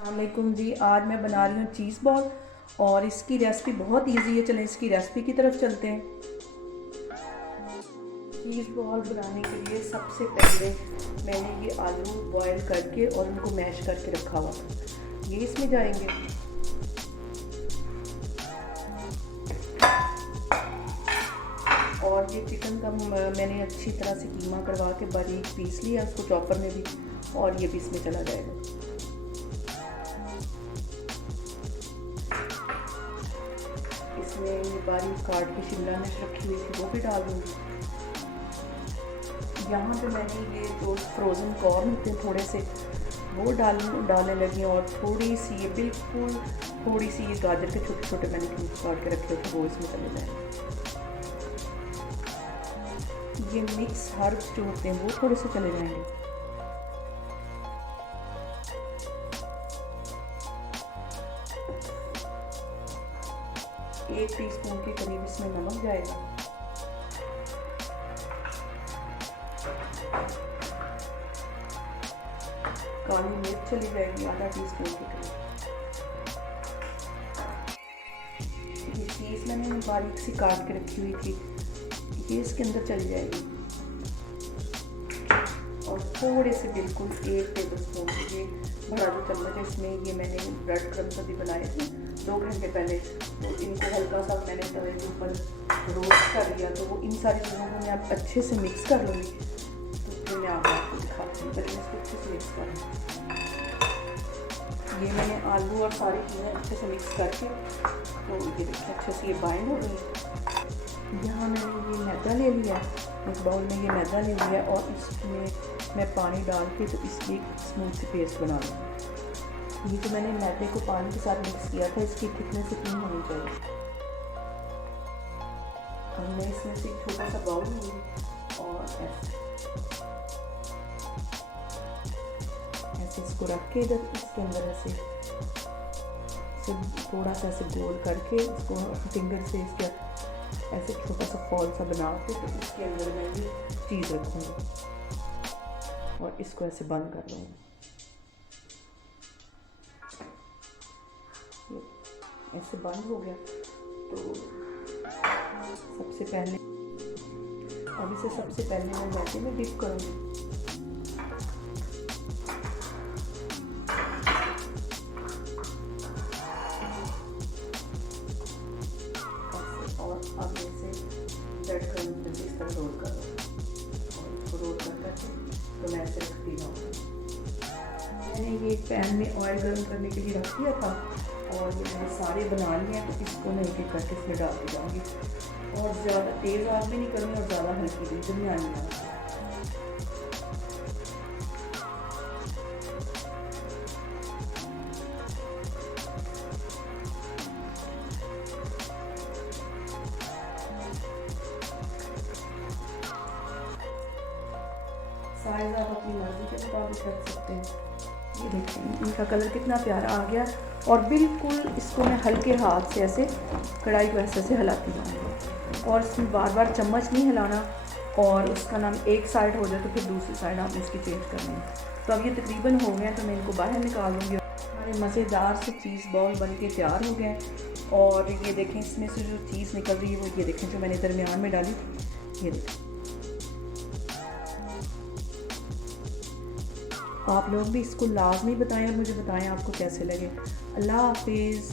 अस्सलामुअलैकुम जी। आज मैं बना रही हूँ चीज़ बॉल और इसकी रेसिपी बहुत इजी है। चलें इसकी रेसिपी की तरफ चलते हैं। चीज़ बॉल बनाने के लिए सबसे पहले मैंने ये आलू बॉयल करके और उनको मैश करके रखा हुआ था, ये इसमें जाएंगे। और ये चिकन का मैंने अच्छी तरह से कीमा करवा के बारीक पीस लिया उसको चॉपर में भी, और ये भी इसमें चला जाएगा। इसमें बारीक काट के शिमला मिर्च रखी हुई थी वो भी डाल दूँगी। यहाँ पे मैंने ये जो फ्रोज़न कॉर्न होते हैं थोड़े से वो डालने लगी, और थोड़ी सी ये बिल्कुल थोड़ी सी ये गाजर के छोटे छोटे मैंने काट के रखे थे वो इसमें चले जाएंगे। ये मिक्स हर्ब्स जो होते हैं वो थोड़े से चले जाएंगे। एक टीस्पून के करीब इसमें नमक जाएगा। काली मिर्च चली जाएगी आधा टीस्पून के करीब। ये चीज़ मैंने बारीक सी काट के रखी हुई थी ये इसके अंदर चली जाएगी। और थोड़े से बिल्कुल 1 टेबल स्पून ये बड़ा जो चम्मच है इसमें ये मैंने ब्रेड क्रम्स अभी बनाए थे 2 घंटे पहले, तो इनको हल्का सा मैंने तवे के ऊपर रोस्ट कर लिया। तो वो इन सारी चीज़ों को मैं आप अच्छे से मिक्स कर लूँगी। तो फिर मैं आपको दिखाती हूँ, पहले इसको अच्छे से मिक्स करूँ। ये मैंने आलू और सारी चीज़ें अच्छे से मिक्स करके, तो ये देखिए अच्छे से ये बाइंड हो गई। यहाँ मैंने ये मैदा ले लिया, इस बाउल में ये मैदा ले लिया और इसमें मैं पानी डाल के तो इसकी स्मूथ सी पेस्ट बना लूँगी। ये जो मैंने मैदे को पानी के साथ मिक्स किया था इसकी थिकनेस इतनी होनी चाहिए। अब मैं इसमें से एक छोटा सा बाउल लूँगी और ऐसे इसको रख के इधर इसके अंदर ऐसे थोड़ा सा ऐसे गोल करके इसको फिंगर से इसके ऐसे छोटा सा फॉल सा बना के तो इसके अंदर मैं भी चीज़ रखूँगी और इसको ऐसे बंद कर लूँगी। ऐसे बंद हो गया। तो सबसे पहले अब इसे सबसे पहले मैं मैदे में डिप करूँगी। और अब इसे ब्रेड क्रम्स में इस तरह रोल कर दूँ और इसको रोल करके तो मैं ऐसे रखती जाऊँगी। मैंने ये पैन में ऑयल गर्म करने के लिए रख दिया था और ये मैंने सारे बना लिए हैं, तो इसको मैं एक एक करके इसमें डालती जाऊँगी। और ज़्यादा तेज़ आग भी नहीं करूँगी और ज़्यादा हल्की भी दरमियानी आग। साइज़ आप अपनी मर्ज़ी के मुताबिक रख सकते हैं। ये देखिए इनका कलर कितना प्यारा आ गया। और बिल्कुल इसको मैं हल्के हाथ से ऐसे कढ़ाई को ऐसे हिलाती जाऊँगी और इसमें बार बार चम्मच नहीं हिलाना। और उसका नाम एक साइड हो जाए तो फिर दूसरी साइड आपने इसकी चेंज करनी है। तो अब ये तकरीबन हो गए तो मैं इनको बाहर निकाल दूँगी। हमारे मज़ेदार से चीज़ बॉल बन के तैयार हो गए। और ये देखें इसमें से जो चीज़ निकल रही है वो ये देखें जो मैंने दरमियान में डाली थी, ये देखें। आप लोग भी इसको लाजमी बताएं और मुझे बताएं आपको कैसे लगे। अल्लाह हाफिज़।